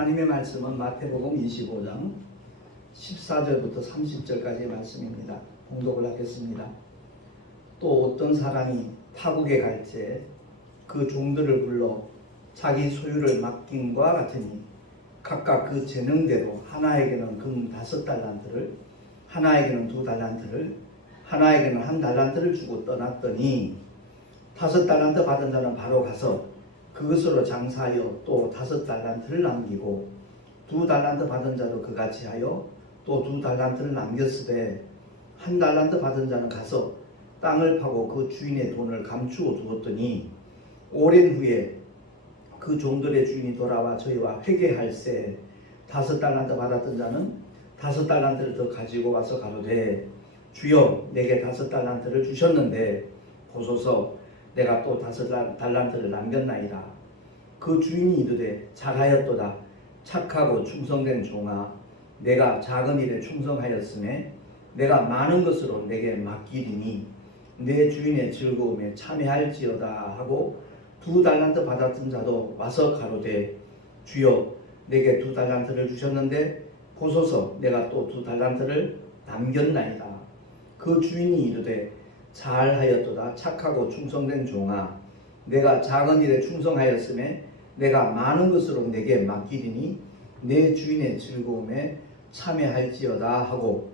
하나님의 말씀은 마태복음 25장 14절부터 30절까지의 말씀입니다. 봉독을 하겠습니다. 또 어떤 사람이 타국에 갈새 그 종들을 불러 자기 소유를 맡김과 같으니 각각 그 재능대로 하나에게는 금 5달란트를, 하나에게는 2달란트를, 하나에게는 1달란트를 주고 떠났더니 5달란트 받은 자는 바로 가서 그것으로 장사하여 또 5달란트를 남기고 2달란트 받은 자도 그같이 하여 또 2달란트를 남겼으되 1달란트 받은 자는 가서 땅을 파고 그 주인의 돈을 감추어 두었더니 오랜 후에 그 종들의 주인이 돌아와 저희와 회개할세 5달란트 받았던 자는 5달란트를 더 가지고 와서 가로되 주여 내게 5달란트를 주셨는데 보소서 내가 또 5달란트를 남겼나이다. 그 주인이 이르되 잘하였도다. 착하고 충성된 종아, 내가 작은 일에 충성하였음에 내가 많은 것으로 내게 맡기리니 내 주인의 즐거움에 참여할지어다 하고 2달란트 받았던 자도 와서 가로되 주여 내게 2달란트를 주셨는데 보소서 내가 또 2달란트를 남겼나이다. 그 주인이 이르되 잘하였도다. 착하고 충성된 종아, 내가 작은 일에 충성하였음에 내가 많은 것으로 내게 맡기리니 내 주인의 즐거움에 참여할지어다 하고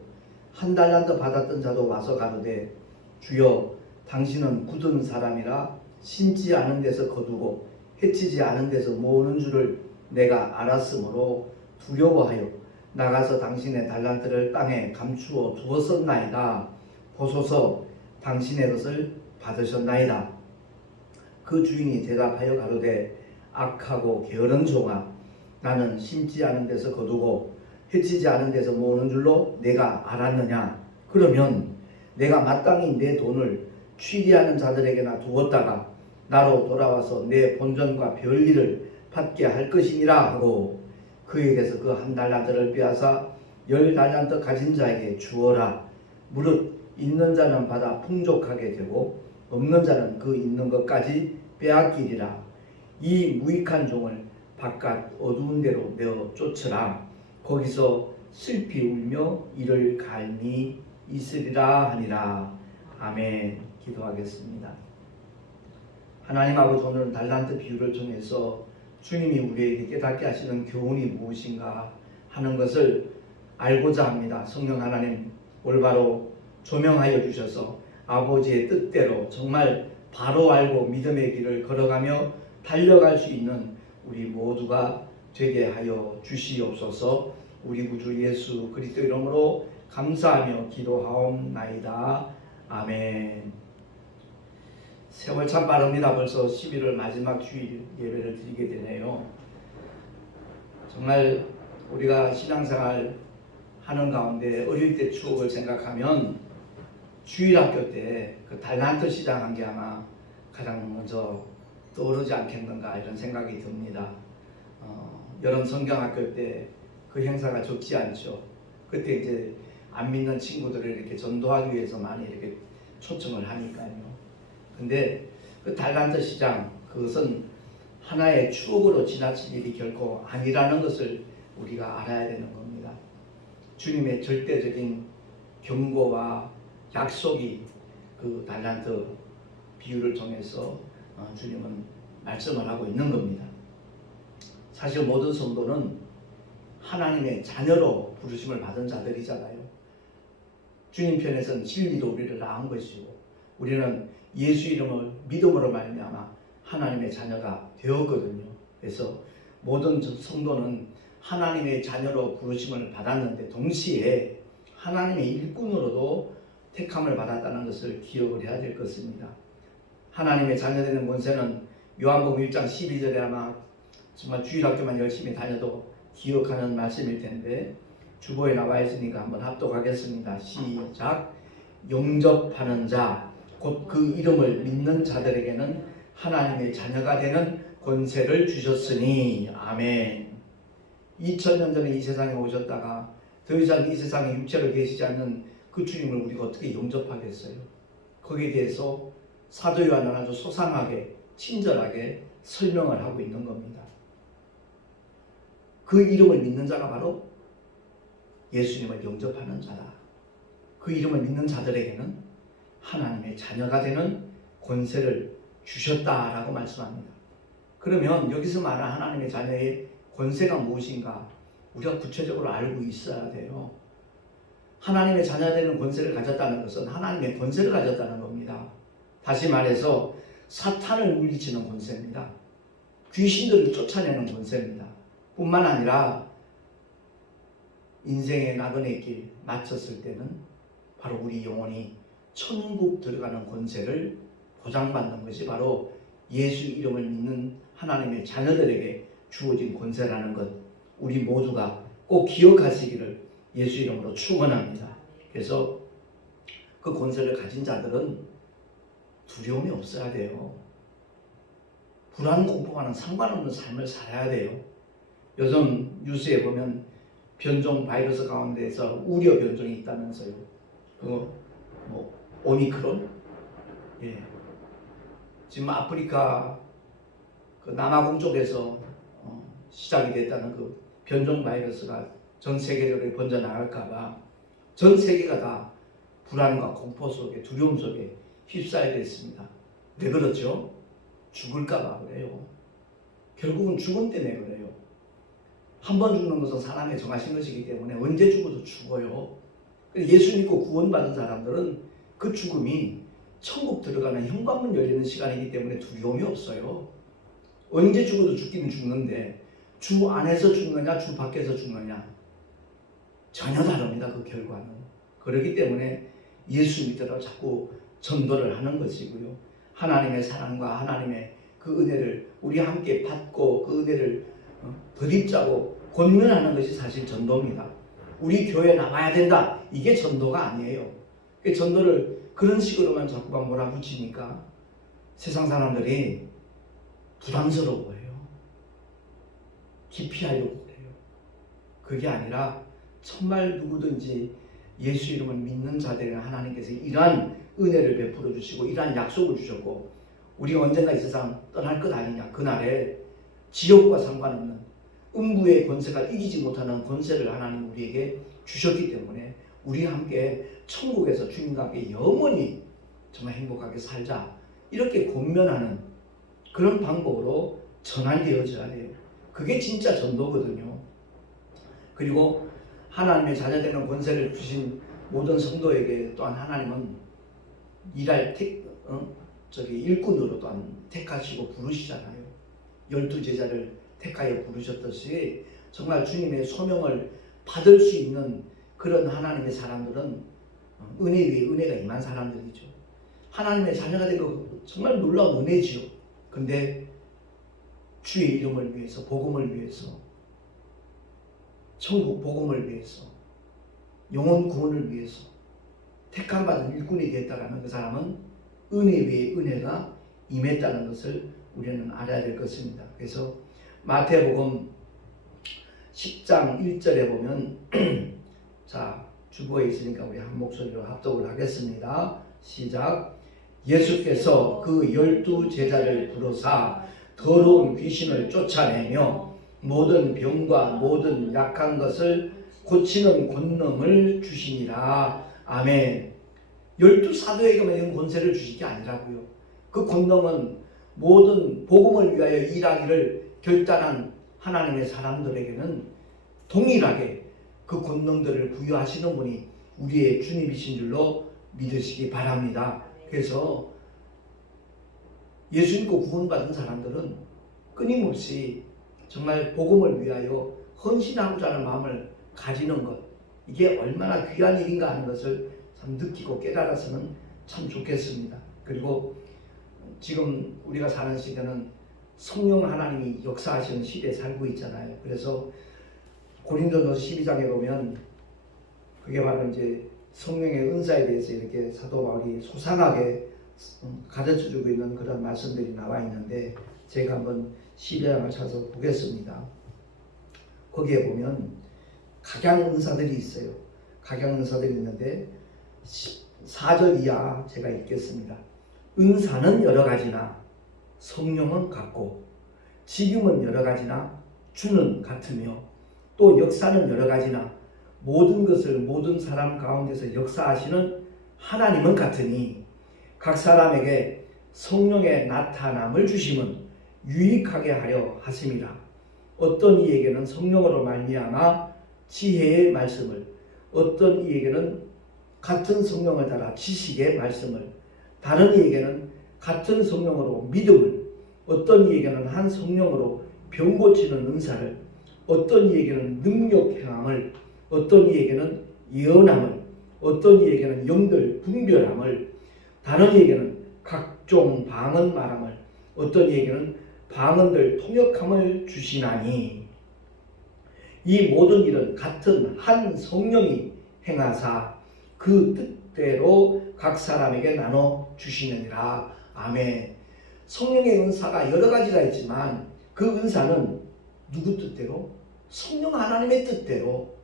1달란트 받았던 자도 와서 가로되 주여 당신은 굳은 사람이라 심지 않은 데서 거두고 해치지 않은 데서 모으는 줄을 내가 알았으므로 두려워하여 나가서 당신의 달란트를 땅에 감추어 두었었나이다. 보소서 당신의 것을 받으셨나이다. 그 주인이 대답하여 가로되 악하고 게으른 종아, 나는 심지 않은 데서 거두고 해치지 않은 데서 모으는 줄로 내가 알았느냐. 그러면 내가 마땅히 내 돈을 취리하는 자들에게나 두었다가 나로 돌아와서 내 본전과 별일을 받게 할 것이니라 하고 그에게서 그 1달란트를 빼앗아 10달란트 가진 자에게 주어라. 무릇 있는 자는 받아 풍족하게 되고 없는 자는 그 있는 것까지 빼앗기리라. 이 무익한 종을 바깥 어두운 데로 내어 쫓으라. 거기서 슬피 울며 이를 갈미 있으리라 하니라. 아멘. 기도하겠습니다. 하나님 아버지, 오늘은 달란트 비유를 통해서 주님이 우리에게 깨닫게 하시는 교훈이 무엇인가 하는 것을 알고자 합니다. 성령 하나님 올바로 조명하여 주셔서 아버지의 뜻대로 정말 바로 알고 믿음의 길을 걸어가며 달려갈 수 있는 우리 모두가 되게 하여 주시옵소서. 우리 구주 예수 그리스도 이름으로 감사하며 기도하옵나이다. 아멘. 세월 참 빠릅니다. 벌써 11월 마지막 주일 예배를 드리게 되네요. 정말 우리가 신앙생활 하는 가운데 어릴 때 추억을 생각하면 주일학교 때 그 달란트 시작한 게 아마 가장 먼저 떠오르지 않겠는가 이런 생각이 듭니다. 여름 성경학교 때 그 행사가 적지 않죠. 그때 이제 안 믿는 친구들을 이렇게 전도하기 위해서 많이 이렇게 초청을 하니까요. 근데 그 달란트 시장, 그것은 하나의 추억으로 지나칠 일이 결코 아니라는 것을 우리가 알아야 되는 겁니다. 주님의 절대적인 경고와 약속이 그 달란트 비유를 통해서 주님은 말씀을 하고 있는 겁니다. 사실 모든 성도는 하나님의 자녀로 부르심을 받은 자들이잖아요. 주님 편에서는 진리로 우리를 낳은 것이고 우리는 예수 이름을 믿음으로 말미암아 하나님의 자녀가 되었거든요. 그래서 모든 성도는 하나님의 자녀로 부르심을 받았는데 동시에 하나님의 일꾼으로도 택함을 받았다는 것을 기억을 해야 될 것입니다. 하나님의 자녀되는 권세는 요한복음 1장 12절에 아마 정말 주일학교만 열심히 다녀도 기억하는 말씀일 텐데 주보에 나와 있으니까 한번 합독하겠습니다. 시작. 영접하는 자, 곧 그 이름을 믿는 자들에게는 하나님의 자녀가 되는 권세를 주셨으니. 아멘. 2000년 전에 이 세상에 오셨다가 더 이상 이 세상에 육체로 계시지 않는 그 주님을 우리가 어떻게 영접하겠어요? 거기에 대해서 사도 요한은 아주 소상하게 친절하게 설명을 하고 있는 겁니다. 그 이름을 믿는 자가 바로 예수님을 영접하는 자다. 그 이름을 믿는 자들에게는 하나님의 자녀가 되는 권세를 주셨다라고 말씀합니다. 그러면 여기서 말하는 하나님의 자녀의 권세가 무엇인가 우리가 구체적으로 알고 있어야 돼요. 하나님의 자녀 되는 권세를 가졌다는 것은 하나님의 권세를 가졌다는 겁니다. 다시 말해서 사탄을 물리치는 권세입니다. 귀신들을 쫓아내는 권세입니다. 뿐만 아니라 인생의 나그네 길 마쳤을 때는 바로 우리 영혼이 천국 들어가는 권세를 보장받는 것이 바로 예수 이름을 믿는 하나님의 자녀들에게 주어진 권세라는 것, 우리 모두가 꼭 기억하시기를 예수 이름으로 축원합니다. 그래서 그 권세를 가진 자들은 두려움이 없어야 돼요. 불안 공포와는 상관없는 삶을 살아야 돼요. 요즘 뉴스에 보면 변종 바이러스 가운데서 우려 변종이 있다면서요. 그거 오미크론? 예. 지금 아프리카 그 남아공 쪽에서 시작이 됐다는 그 변종 바이러스가 전 세계적으로 번져 나갈까봐 전 세계가 다 불안과 공포 속에 두려움 속에 휩싸이게 됐습니다. 왜 그렇죠? 죽을까봐 그래요. 결국은 죽음 때문에 그래요. 한 번 죽는 것은 사람의 정하신 것이기 때문에 언제 죽어도 죽어요. 예수 믿고 구원받은 사람들은 그 죽음이 천국 들어가는 현관문 열리는 시간이기 때문에 두려움이 없어요. 언제 죽어도 죽기는 죽는데 주 안에서 죽느냐 주 밖에서 죽느냐 전혀 다릅니다. 그 결과는. 그렇기 때문에 예수 믿으라고 자꾸 전도를 하는 것이고요. 하나님의 사랑과 하나님의 그 은혜를 우리 함께 받고 그 은혜를 덧입자고 권면하는 것이 사실 전도입니다. 우리 교회에 나와야 된다. 이게 전도가 아니에요. 전도를 그런 식으로만 자꾸만 몰아붙이니까 세상 사람들이 부담스러워해요. 기피하려고 그래요. 그게 아니라 정말 누구든지 예수 이름을 믿는 자들에게 하나님께서 이러한 은혜를 베풀어 주시고 이러한 약속을 주셨고 우리가 언젠가 이 세상 떠날 것 아니냐. 그날에 지옥과 상관없는 음부의 권세가 이기지 못하는 권세를 하나님 우리에게 주셨기 때문에 우리 함께 천국에서 주님과 함께 영원히 정말 행복하게 살자. 이렇게 권면하는 그런 방법으로 전환되어져야 돼요. 그게 진짜 전도거든요. 그리고 하나님의 자녀되는 권세를 주신 모든 성도에게 또한 하나님은 일할 일꾼으로 또한 택하시고 부르시잖아요. 12제자를 택하여 부르셨듯이 정말 주님의 소명을 받을 수 있는 그런 하나님의 사람들은 은혜 위에 은혜가 임한 사람들이죠. 하나님의 자녀가 된 거 정말 놀라운 은혜지요. 근데 주의 이름을 위해서, 복음을 위해서, 천국 복음을 위해서, 영혼 구원을 위해서 택함받은 일꾼이 됐다라는 그 사람은 은혜 위에 은혜가 임했다는 것을 우리는 알아야 될 것입니다. 그래서 마태복음 10장 1절에 보면 자, 주보에 있으니까 우리 한 목소리로 합독을 하겠습니다. 시작. 예수께서 그 12제자를 부르사 더러운 귀신을 쫓아내며 모든 병과 모든 약한 것을 고치는 권능을 주시니라. 아멘. 12사도에게만 이런 권세를 주신 게 아니라고요. 그 권능은 모든 복음을 위하여 일하기를 결단한 하나님의 사람들에게는 동일하게 그 권능들을 부여하시는 분이 우리의 주님이신 줄로 믿으시기 바랍니다. 그래서 예수 믿고 구원받은 사람들은 끊임없이 정말 복음을 위하여 헌신하고자 하는 마음을 가지는 것, 이게 얼마나 귀한 일인가 하는 것을 참 느끼고 깨달아서는 참 좋겠습니다. 그리고 지금 우리가 사는 시대는 성령 하나님이 역사하시는 시대에 살고 있잖아요. 그래서 고린도전서 12장에 보면 그게 바로 이제 성령의 은사에 대해서 이렇게 사도 바울이 소상하게 가르쳐주고 있는 그런 말씀들이 나와 있는데 제가 한번 12장을 찾아서 보겠습니다. 거기에 보면 각양 은사들이 있어요. 각양 은사들이 있는데 4절 이하 제가 읽겠습니다. 은사는 여러 가지나 성령은 같고 지금은 여러 가지나 주는 같으며 또 역사는 여러 가지나 모든 것을 모든 사람 가운데서 역사하시는 하나님은 같으니 각 사람에게 성령의 나타남을 주심은 유익하게 하려 하심이라. 어떤 이에게는 성령으로 말미암아 지혜의 말씀을, 어떤 이에게는 같은 성령을 따라 지식의 말씀을, 다른 이에게는 같은 성령으로 믿음을, 어떤 이에게는 한 성령으로 병 고치는 은사를, 어떤 이에게는 능력 행함을, 어떤 이에게는 예언함을, 어떤 이에게는 영들 분별함을, 다른 이에게는 각종 방언 말함을, 어떤 이에게는 방언들 통역함을 주시나니 이 모든 일은 같은 한 성령이 행하사 그 뜻대로 각 사람에게 나눠 주시느니라. 아멘. 성령의 은사가 여러 가지가 있지만 그 은사는 누구 뜻대로? 성령 하나님의 뜻대로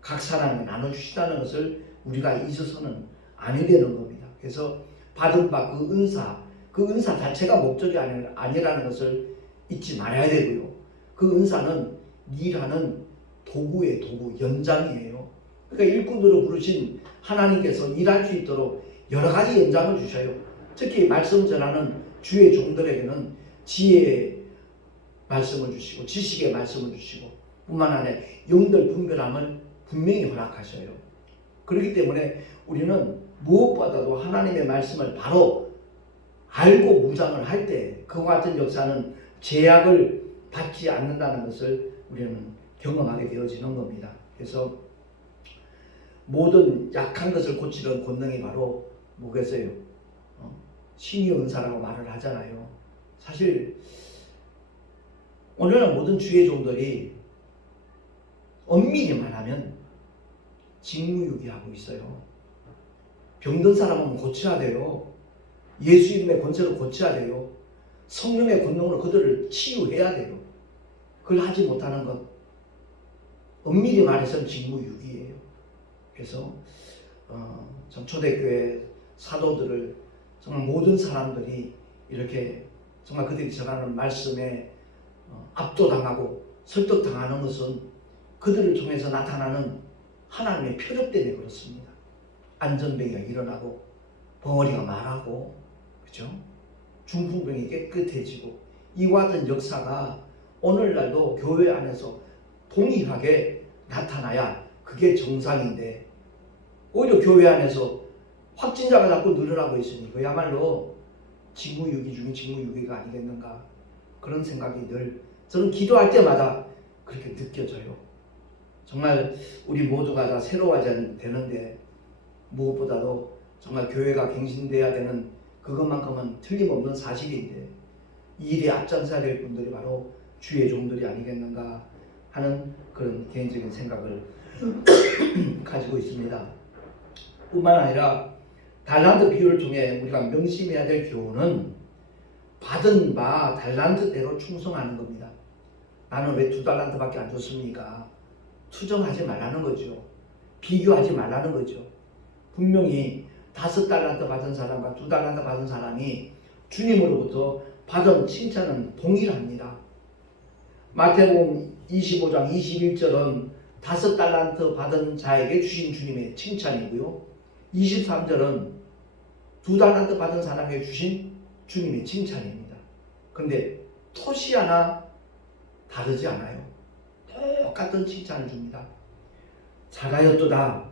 각 사람에 나눠주시다는 것을 우리가 잊어서는 아니 되는 겁니다. 그래서 받은 바 그 은사 자체가 목적이 아니라는 것을 잊지 말아야 되고요. 그 은사는 일하는 도구의 도구, 연장이에요. 그러니까 일꾼으로 부르신 하나님께서 일할 수 있도록 여러 가지 연장을 주셔요. 특히 말씀 전하는 주의 종들에게는 지혜의 말씀을 주시고 지식의 말씀을 주시고 뿐만 아니라 영들 분별함을 분명히 허락하셔요. 그렇기 때문에 우리는 무엇보다도 하나님의 말씀을 바로 알고 무장을 할 때 그와 같은 역사는 제약을 받지 않는다는 것을 우리는 경험하게 되어지는 겁니다. 그래서 모든 약한 것을 고치는 권능이 바로 뭐겠어요? 신의 은사라고 말을 하잖아요. 사실 오늘날 모든 주의 종들이 엄밀히 말하면 직무유기하고 있어요. 병든 사람은 고쳐야 돼요. 예수 이름의 권세로 고쳐야 돼요. 성령의 권능으로 그들을 치유해야 돼요. 그걸 하지 못하는 것, 엄밀히 말해서는 직무유기예요. 그래서 전 초대교회 사도들을 정말 모든 사람들이 이렇게 정말 그들이 전하는 말씀에 압도당하고 설득당하는 것은 그들을 통해서 나타나는 하나님의 표적 때문에 그렇습니다. 안전병이가 일어나고 벙어리가 말하고 그죠? 중풍병이 깨끗해지고 이와 같은 역사가 오늘날도 교회 안에서 동일하게 나타나야 그게 정상인데 오히려 교회 안에서 확진자가 자꾸 늘어나고 있으니 그야말로 직무유기 중에 직무유기가 아니겠는가 그런 생각이 늘 저는 기도할 때마다 그렇게 느껴져요. 정말 우리 모두가 다 새로워져야 되는데 무엇보다도 정말 교회가 갱신돼야 되는 그것만큼은 틀림없는 사실인데 이 일에 앞장서야 될 분들이 바로 주의 종들이 아니겠는가 하는 그런 개인적인 생각을 가지고 있습니다. 뿐만 아니라 달란트 비유를 통해 우리가 명심해야 될 교훈은 받은 바 달란트대로 충성하는 겁니다. 나는 왜 2달란트밖에 안 줬습니까? 투정하지 말라는 거죠. 비교하지 말라는 거죠. 분명히 5달란트 받은 사람과 2달란트 받은 사람이 주님으로부터 받은 칭찬은 동일합니다. 마태복음 25장 21절은 5달란트 받은 자에게 주신 주님의 칭찬이고요. 23절은 2달란트 받은 사람에게 주신 주님의 칭찬입니다. 그런데 토시 하나 다르지 않아요. 똑같은 칭찬을 줍니다. 잘하였도다.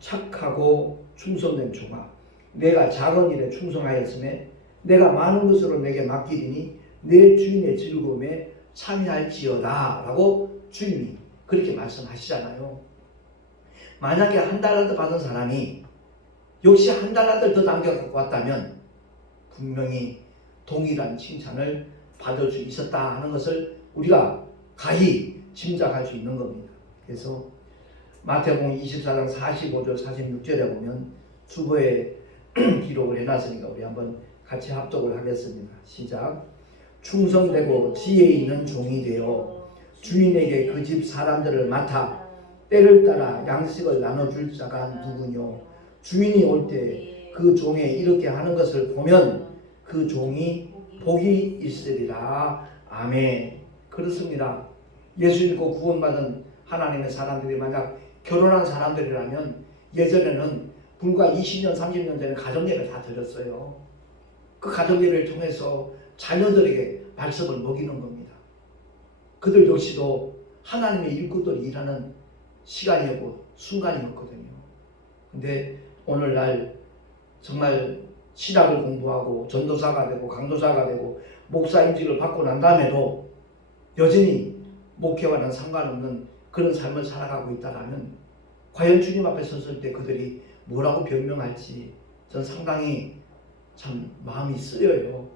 착하고 충성된 종아. 내가 작은 일에 충성하였음에 내가 많은 것으로 내게 맡기리니 내 주인의 즐거움에 참여할지어다 라고 주님이 그렇게 말씀하시잖아요. 만약에 1달란트 받은 사람이 역시 1달란트를 더 남겨 갖고 왔다면 분명히 동일한 칭찬을 받을 수 있었다 하는 것을 우리가 가히 짐작할 수 있는 겁니다. 그래서 마태복음 24장 45절 46절에 보면 주보에 기록을 해놨으니까 우리 한번 같이 합독을 하겠습니다. 시작. 충성되고 지혜 있는 종이 되어 주인에게 그 집 사람들을 맡아 때를 따라 양식을 나눠줄 자가 누구뇨. 주인이 올 때 그 종에 이렇게 하는 것을 보면 그 종이 복이 있으리라. 아멘. 그렇습니다. 예수 믿고 구원받은 하나님의 사람들이 만약 결혼한 사람들이라면 예전에는 불과 20년, 30년 전에 가정예배를 다 드렸어요. 그 가정예배를 통해서 자녀들에게 말씀을 먹이는 겁니다. 그들 역시도 하나님의 일꾼들이 일하는 시간이었고 순간이었거든요. 근데 오늘날 정말 신학을 공부하고 전도사가 되고 강도사가 되고 목사임직을 받고 난 다음에도 여전히 목회와는 상관없는 그런 삶을 살아가고 있다라면 과연 주님 앞에 섰을 때 그들이 뭐라고 변명할지 전 상당히 참 마음이 쓰여요.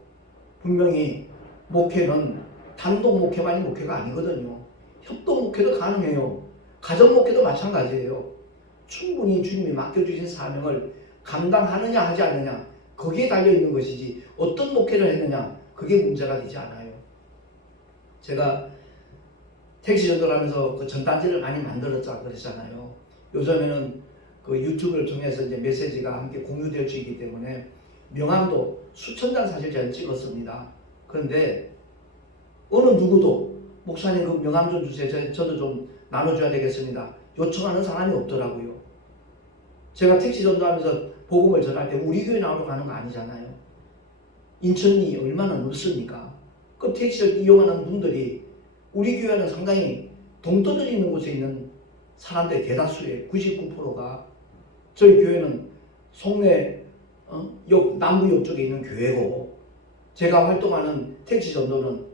분명히 목회는 단독 목회만이 목회가 아니거든요. 협동 목회도 가능해요. 가정 목회도 마찬가지예요. 충분히 주님이 맡겨주신 사명을 감당하느냐 하지 않느냐 거기에 달려있는 것이지 어떤 목회를 했느냐 그게 문제가 되지 않아요. 제가 택시 전도를 하면서 그 전단지를 많이 만들었다 그랬잖아요. 요즘에는 그 유튜브를 통해서 이제 메시지가 함께 공유될 수 있기 때문에 명함도 수천 장 사실 제가 찍었습니다. 그런데 어느 누구도 목사님 그 명함 좀 주세요. 저도 좀 나눠줘야 되겠습니다. 요청하는 사람이 없더라고요. 제가 택시 전도하면서 복음을 전할 때 우리 교회 나오러 가는 거 아니잖아요. 인천이 얼마나 넓습니까? 그 택시를 이용하는 분들이 우리 교회는 상당히 동터들이 있는 곳에 있는 사람들의 대다수의 99%가 저희 교회는 송내 남부역 쪽에 있는 교회고 제가 활동하는 택시 전도는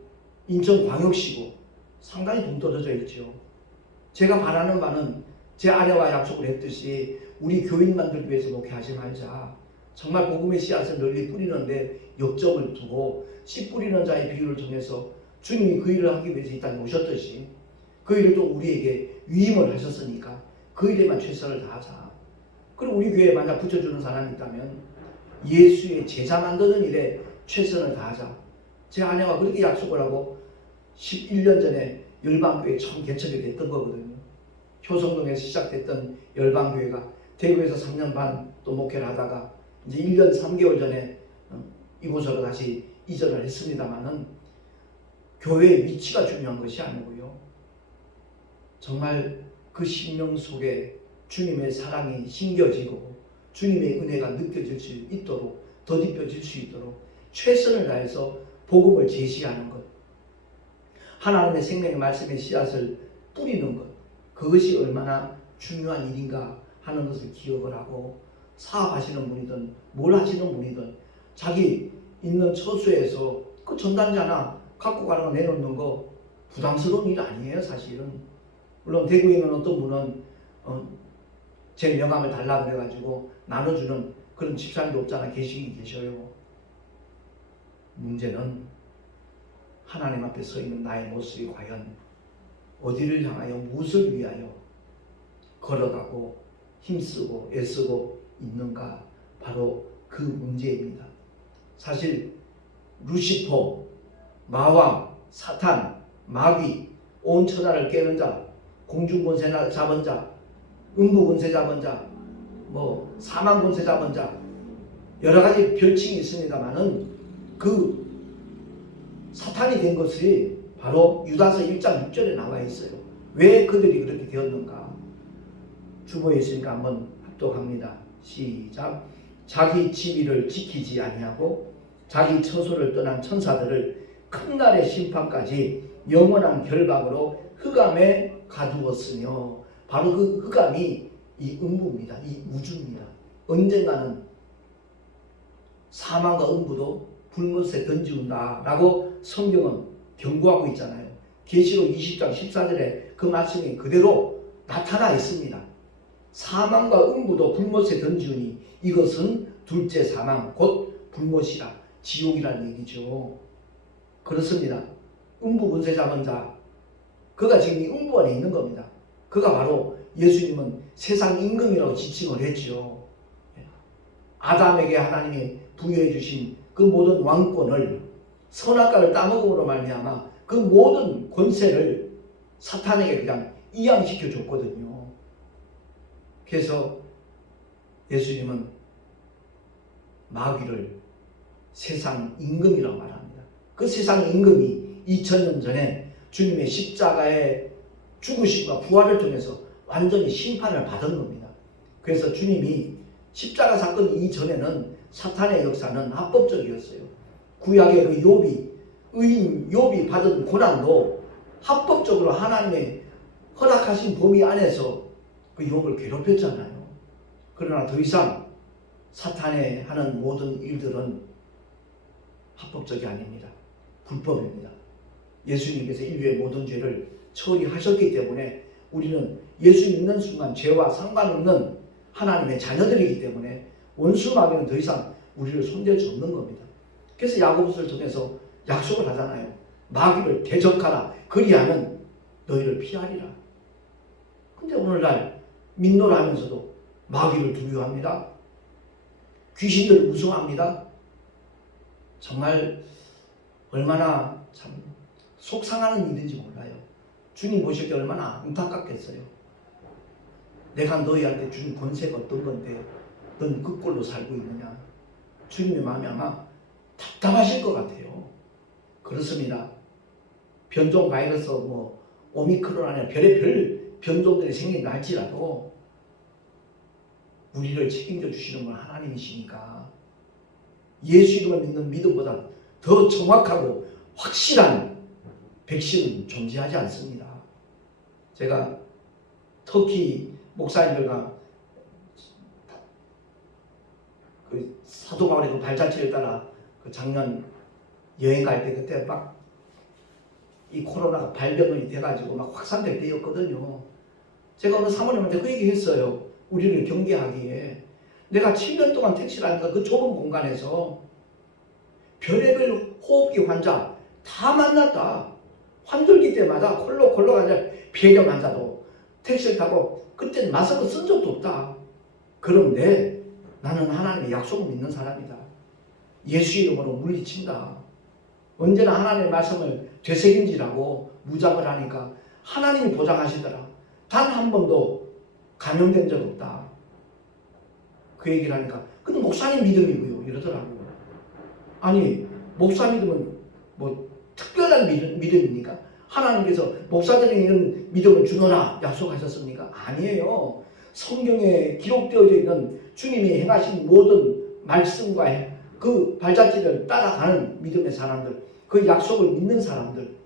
인천광역시고 상당히 동떨어져 있죠. 제가 바라는 바는 제 아내와 약속을 했듯이 우리 교인만들 위해서 목회하지 말자. 정말 복음의 씨앗을 널리 뿌리는데 역점을 두고 씨 뿌리는 자의 비유를 통해서 주님이 그 일을 하기 위해서 이 땅에 오셨듯이 그 일을 또 우리에게 위임을 하셨으니까 그 일에만 최선을 다하자. 그리고 우리 교회에 만약 붙여주는 사람이 있다면 예수의 제자 만드는 일에 최선을 다하자. 제 아내와 그렇게 약속을 하고 11년 전에 열방교회 처음 개척이 됐던 거거든요. 효성동에서 시작됐던 열방교회가 대구에서 3년 반 또 목회를 하다가 이제 1년 3개월 전에 이곳으로 다시 이전을 했습니다만은 교회의 위치가 중요한 것이 아니고요. 정말 그 심령 속에 주님의 사랑이 심겨지고 주님의 은혜가 느껴질 수 있도록 덧입혀질 수 있도록 최선을 다해서 복음을 제시하는 것, 하나님의 생명의 말씀의 씨앗을 뿌리는 것, 그것이 얼마나 중요한 일인가 하는 것을 기억을 하고 사업하시는 분이든 뭘 하시는 분이든 자기 있는 처소에서 그 전단지 하나 갖고 가는 거 내놓는 거 부담스러운 일 아니에요. 사실은. 물론 대구에 있는 어떤 분은 제 명함을 달라고 그래가지고 나눠주는 그런 집사님도 없잖아 계시긴 계셔요. 문제는 하나님 앞에 서 있는 나의 모습이 과연 어디를 향하여 무엇을 위하여 걸어가고 힘쓰고 애쓰고 있는가, 바로 그 문제입니다. 사실 루시퍼, 마왕, 사탄, 마귀, 온 천하를 깨는 자, 공중권세 잡은 자, 음부권세 잡은 자, 사망권세 잡은 자, 여러 가지 별칭이 있습니다만은 그 사탄이 된 것이 바로 유다서 1장 6절에 나와 있어요. 왜 그들이 그렇게 되었는가? 주보에 있으니까 한번 합독합니다. 시작. 자기 지위를 지키지 아니하고 자기 처소를 떠난 천사들을 큰 날의 심판까지 영원한 결박으로 흑암에 가두었으며, 바로 그 흑암이 이 음부입니다. 이 우주입니다. 언젠가는 사망과 음부도 불못에 던지운다 라고 성경은 경고하고 있잖아요. 계시록 20장 14절에 그 말씀이 그대로 나타나 있습니다. 사망과 음부도 불못에 던지우니 이것은 둘째 사망 곧 불못이라, 지옥이라는 얘기죠. 그렇습니다. 음부 권세 잡은 자, 그가 지금 이 음부 안에 있는 겁니다. 그가 바로 예수님은 세상 임금이라고 지칭을 했죠. 아담에게 하나님이 부여해 주신 그 모든 왕권을 선악과를 따먹음으로 말미암아 그 모든 권세를 사탄에게 그냥 이양시켜 줬거든요. 그래서 예수님은 마귀를 세상 임금이라고 말합니다. 그 세상 임금이 2000년 전에 주님의 십자가의 죽으심과 부활을 통해서 완전히 심판을 받은 겁니다. 그래서 주님이 십자가 사건 이전에는 사탄의 역사는 합법적이었어요. 구약의 그 욥이, 의인 욥이 받은 고난도 합법적으로 하나님의 허락하신 범위 안에서 그 욥을 괴롭혔잖아요. 그러나 더 이상 사탄의 하는 모든 일들은 합법적이 아닙니다. 불법입니다. 예수님께서 인류의 모든 죄를 처리하셨기 때문에 우리는 예수 믿는 순간 죄와 상관없는 하나님의 자녀들이기 때문에 원수 마귀는 더 이상 우리를 손댈 수 없는 겁니다. 그래서 야고보서를 통해서 약속을 하잖아요. 마귀를 대적하라. 그리하면 너희를 피하리라. 근데 오늘날 믿노라 하면서도 마귀를 두려워합니다. 귀신들을 무서워합니다. 정말 얼마나 참 속상하는 일인지 몰라요. 주님 보실 때 얼마나 안타깝겠어요. 내가 너희한테 준 권세가 어떤 건데 넌 그 꼴로 살고 있느냐. 주님의 마음이 아마 답답하실 것 같아요. 그렇습니다. 변종 바이러스 오미크론 아니라 별의별 변종들이 생긴다 할지라도 우리를 책임져 주시는 건 하나님이시니까 예수 이름을 믿는 믿음보다 더 정확하고 확실한 백신은 존재하지 않습니다. 제가 터키 목사님들과 그 사도바울의 그 발자취를 따라 그 작년 여행 갈 때 그때 막 이 코로나가 발병이 돼가지고 막 확산될 때였거든요. 제가 어느 사모님한테 그 얘기 했어요. 우리를 경계하기에. 내가 7년 동안 택시를 하면서 그 좁은 공간에서 별의별 호흡기 환자 다 만났다. 환절기 때마다 콜록콜록 환자, 폐렴 환자도 택시를 타고 그때는 마스크 쓴 적도 없다. 그런데 나는 하나님의 약속을 믿는 사람이다. 예수 이름으로 물리친다. 언제나 하나님의 말씀을 되새김질하고 무장을 하니까 하나님이 보장하시더라. 단 한 번도 감염된 적 없다. 그 얘기를 하니까 그건 목사님 믿음이고요 이러더라고요. 아니 목사 믿음은 뭐 특별한 믿음입니까? 하나님께서 목사들에게 이런 믿음을 주노라 약속하셨습니까? 아니에요. 성경에 기록되어져 있는 주님이 행하신 모든 말씀과 그 발자취를 따라가는 믿음의 사람들, 그 약속을 믿는 사람들,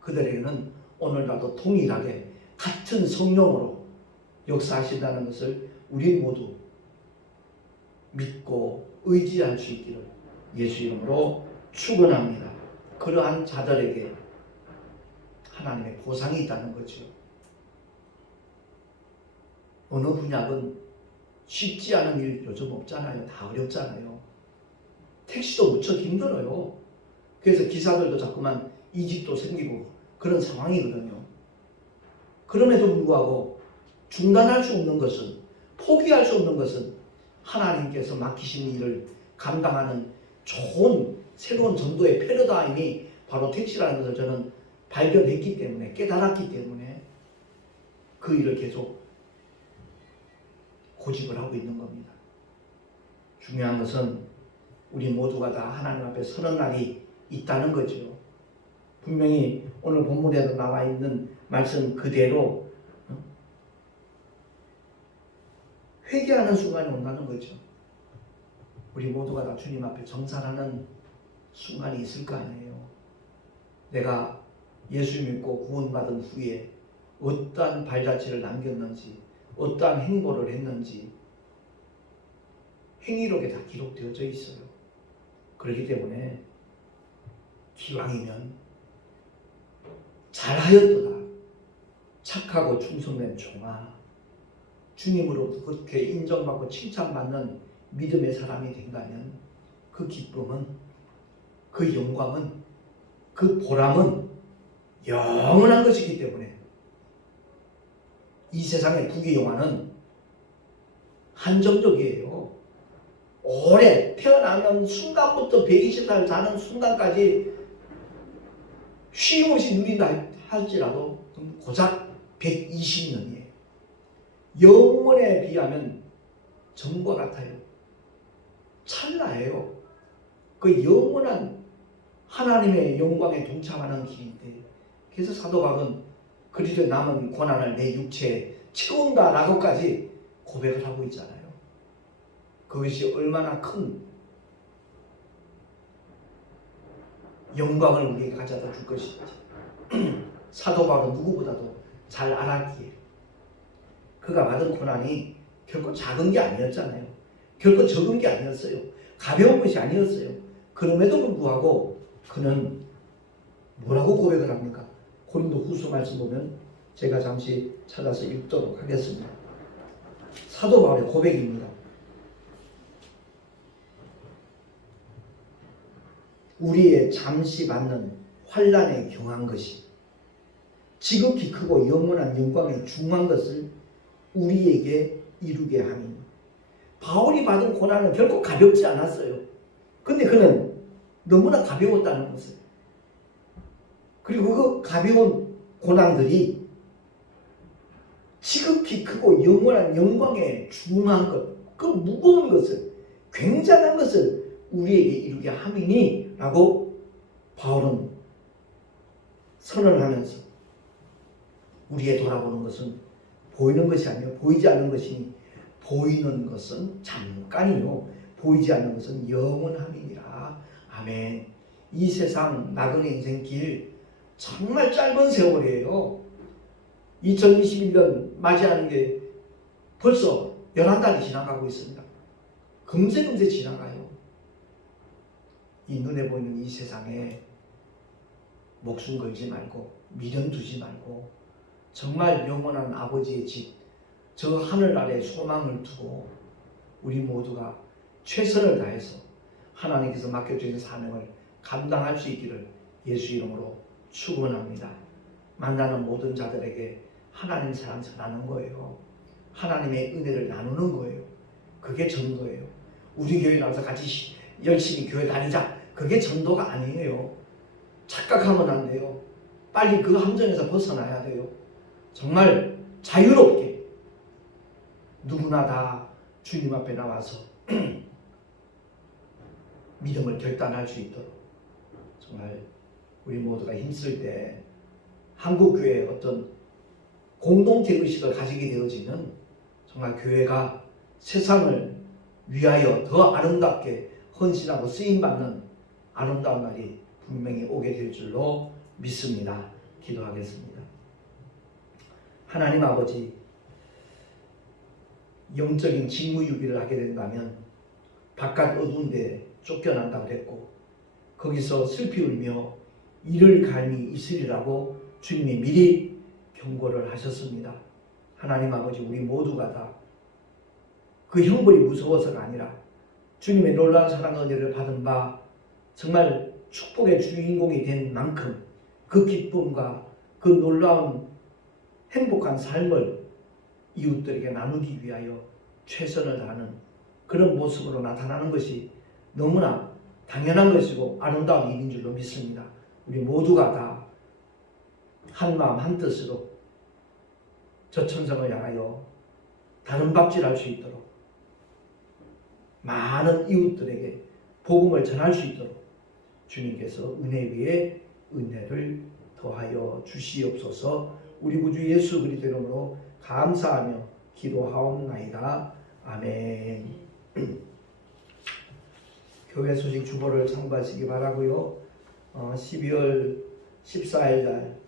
그들에게는 오늘날도 동일하게 같은 성령으로 역사하신다는 것을 우리 모두 믿고 의지할 수 있기를 예수 이름으로 축원합니다. 그러한 자들에게 하나님의 보상이 있다는 거죠. 어느 분야건 쉽지 않은 일 요즘 없잖아요. 다 어렵잖아요. 택시도 무척 힘들어요. 그래서 기사들도 자꾸만 이직도 생기고 그런 상황이거든요. 그럼에도 불구하고 중단할 수 없는 것은, 포기할 수 없는 것은 하나님께서 맡기신 일을 감당하는 좋은 새로운 전도의 패러다임이 바로 택시라는 것을 저는 발견했기 때문에, 깨달았기 때문에 그 일을 계속 고집을 하고 있는 겁니다. 중요한 것은 우리 모두가 다 하나님 앞에 서는 날이 있다는 거죠. 분명히 오늘 본문에도 나와 있는 말씀 그대로 회개하는 순간이 온다는 거죠. 우리 모두가 다 주님 앞에 정산하는 순간이 있을 거 아니에요. 내가 예수 믿고 구원받은 후에 어떠한 발자취를 남겼는지, 어떠한 행보를 했는지 행위록에 다 기록되어져 있어요. 그렇기 때문에 기왕이면 잘하였도다. 착하고 충성된 종아, 주님으로부터 그렇게 인정받고 칭찬받는 믿음의 사람이 된다면 그 기쁨은, 그 영광은, 그 보람은 영원한 것이기 때문에 이 세상의 부귀영화는 한정적이에요. 오래 태어나면 순간부터 120살 사는 순간까지 쉼없이 누린다 할지라도 고작 120년이에요. 영원에 비하면 전과 같아요. 찰나예요. 그 영원한 하나님의 영광에 동참하는 길인데, 그래서 사도 바울은 그리스도의 남은 고난을 내 육체에 채운다 라고까지 고백을 하고 있잖아요. 그것이 얼마나 큰 영광을 우리에게 가져다 줄 것인지 사도 바울은 누구보다도 잘 알았기에 그가 받은 고난이 결코 작은 게 아니었잖아요. 결코 적은 게 아니었어요. 가벼운 것이 아니었어요. 그럼에도 불구하고 그는 뭐라고 고백을 합니까? 고린도 후서 말씀 보면 제가 잠시 찾아서 읽도록 하겠습니다. 사도 바울의 고백입니다. 우리의 잠시 받는 환난에 경한 것이 지극히 크고 영원한 영광에 중한 것을 우리에게 이루게 하니. 바울이 받은 고난은 결코 가볍지 않았어요. 근데 그는 너무나 가벼웠다는 것을, 그리고 그 가벼운 고난들이 지극히 크고 영원한 영광에 중한 것, 그 무거운 것을, 굉장한 것을 우리에게 이루게 함이니 라고 바울은 선언하면서 우리의 돌아보는 것은 보이는 것이 아니요 보이지 않는 것이니 보이는 것은 잠깐이요 보이지 않는 것은 영원함이니라. 아멘. 이 세상 나그네 인생 길 정말 짧은 세월이에요. 2021년 맞이하는 게 벌써 11달이 지나가고 있습니다. 금세 지나가요. 이 눈에 보이는 이 세상에 목숨 걸지 말고 미련 두지 말고 정말 영원한 아버지의 집, 저 하늘 아래 소망을 두고 우리 모두가 최선을 다해서 하나님께서 맡겨주신 사명을 감당할 수 있기를 예수 이름으로 축원합니다. 만나는 모든 자들에게 하나님 사랑 전하는 거예요. 하나님의 은혜를 나누는 거예요. 그게 전도예요. 우리 교회 나와서 같이 열심히 교회 다니자. 그게 전도가 아니에요. 착각하면 안 돼요. 빨리 그 함정에서 벗어나야 돼요. 정말 자유롭게 누구나 다 주님 앞에 나와서 믿음을 결단할 수 있도록 정말 우리 모두가 힘쓸 때 한국교회의 어떤 공동체 의식을 가지게 되어지면 정말 교회가 세상을 위하여 더 아름답게 헌신하고 쓰임받는 아름다운 날이 분명히 오게 될 줄로 믿습니다. 기도하겠습니다. 하나님 아버지, 영적인 직무유기를 하게 된다면 바깥 어두운 데 쫓겨난다고 했고 거기서 슬피 울며 이를 갈미 있으리라고 주님이 미리 경고를 하셨습니다. 하나님 아버지, 우리 모두가 다 그 형벌이 무서워서가 아니라 주님의 놀라운 사랑 은혜를 받은 바 정말 축복의 주인공이 된 만큼 그 기쁨과 그 놀라운 행복한 삶을 이웃들에게 나누기 위하여 최선을 다하는 그런 모습으로 나타나는 것이 너무나 당연한 것이고 아름다운 일인 줄로 믿습니다. 우리 모두가 다 한마음 한뜻으로 저 천성을 향하여 다른 밥질할 수 있도록 많은 이웃들에게 복음을 전할 수 있도록 주님께서 은혜 위에 은혜를 더하여 주시옵소서. 우리 구주 예수 그리스도 이름으로 감사하며 기도하옵나이다. 아멘. 교회 소식 주보를 참고하시기 바라고요. 12월 14일 날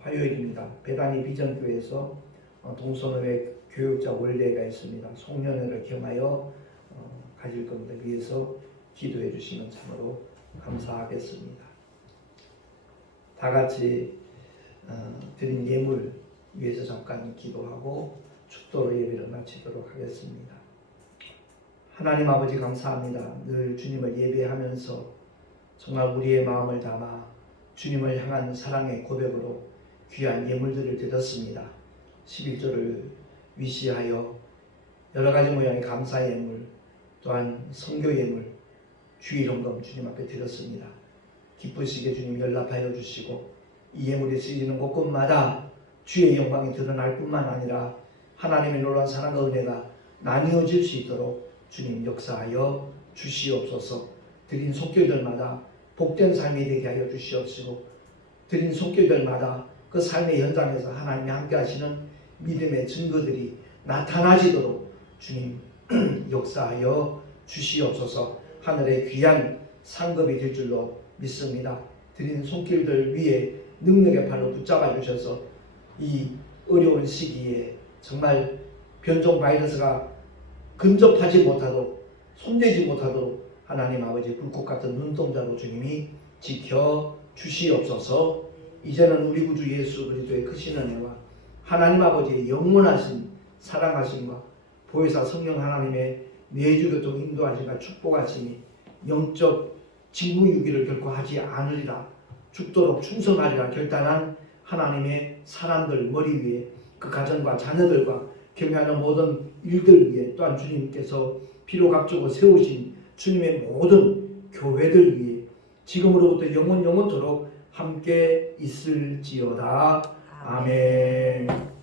화요일입니다. 배단위 비전교회에서 동서노예 교육자 원례가 있습니다. 송년회를 겸하여 가질 겁니다. 위해서 기도해 주시면 참으로 감사하겠습니다. 다 같이 드린 예물 위해서 잠깐 기도하고 축도로 예배를 마치도록 하겠습니다. 하나님 아버지 감사합니다. 늘 주님을 예배하면서 정말 우리의 마음을 담아 주님을 향한 사랑의 고백으로 귀한 예물들을 드렸습니다. 11조를 위시하여 여러 가지 모양의 감사 예물, 또한 선교 예물, 주일헌금 주님 앞에 드렸습니다. 기쁘시게 주님 연락하여 주시고 이 예물이 쓰이는 곳곳마다 주의 영광이 드러날 뿐만 아니라 하나님의 놀라운 사랑과 은혜가 나뉘어질 수 있도록 주님 역사하여 주시옵소서. 드린 속결들마다 복된 삶이 되게 하여 주시옵시고 드린 속결들마다 그 삶의 현장에서 하나님이 함께 하시는 믿음의 증거들이 나타나지도록 주님 역사하여 주시옵소서. 하늘의 귀한 상급이 될 줄로 믿습니다. 드리는 손길들 위에 능력의 팔로 붙잡아 주셔서 이 어려운 시기에 정말 변종 바이러스가 근접하지 못하도록 손대지 못하도록 하나님 아버지 불꽃 같은 눈동자로 주님이 지켜 주시옵소서. 이제는 우리 구주 예수 그리스도의 크신 은혜와 하나님 아버지의 영원하신 사랑하심과 보혜사 성령 하나님의 내주교통 인도하심과 축복하심이 영적 징후유기를 결코 하지 않으리라, 죽도록 충성하리라 결단한 하나님의 사람들 머리 위에 그 가정과 자녀들과 경영하는 모든 일들 위에 또한 주님께서 피로 값주고 세우신 주님의 모든 교회들 위에 지금으로부터 영원토록 함께 있을지어다. 아멘.